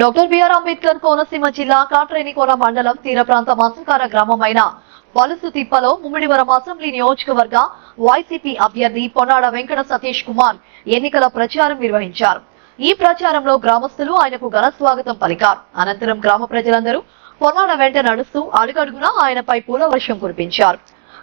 Doctor BR Ambedkar Konaseema జిల్లా కాట్రేనికోన మండలం తీర ప్రాంత మత్స్యకార గ్రామమైన వలసుతిప్పలో ముమ్మిడివరం అసెంబ్లీ నియోజకవర్గ వైసీపీ అభ్యర్థి పొన్నాడ వెంకట సతీష్ కుమార్ ఎన్నికల ప్రచారం నిర్వహించారు. ఈ ప్రచారంలో గ్రామస్తులు ఆయనకు ఘన స్వాగతం పలికారు. అనంతరం గ్రామ ప్రజలందరూ పొన్నాడ వెంట నడుస్తూ అడుగడుగునా ఆయనపై పూల వర్షం కురిపించారు.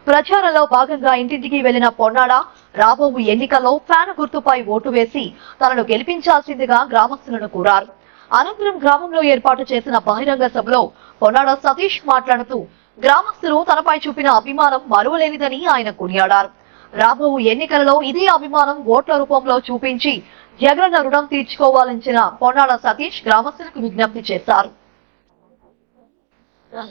ప్రచారంలో భాగంగా ఇంటింటికి వెళ్లిన పొన్నాడ రాబోవు ఎన్నికల్లో ఫ్యాన్ గుర్తుపై ఓటు వేసి తనను గెలిపించాల్సిందిగా గ్రామస్తులను కోరారు. అనంతరం గ్రామంలో ఏర్పాటు చేసిన బహిరంగ సభలో పొన్నాడ సతీష్ మాట్లాడుతూ గ్రామస్తులు తనపై చూపిన అభిమానం మరువలేనిదని ఆయన కొనియాడారు. రాబోవు ఎన్నికలలో ఇదే అభిమానం ఓట్ల రూపంలో చూపించి జగన్ రుణం తీర్చుకోవాలని పొన్నాడ సతీష్ గ్రామస్తులకు విజ్ఞప్తి చేశారు. జై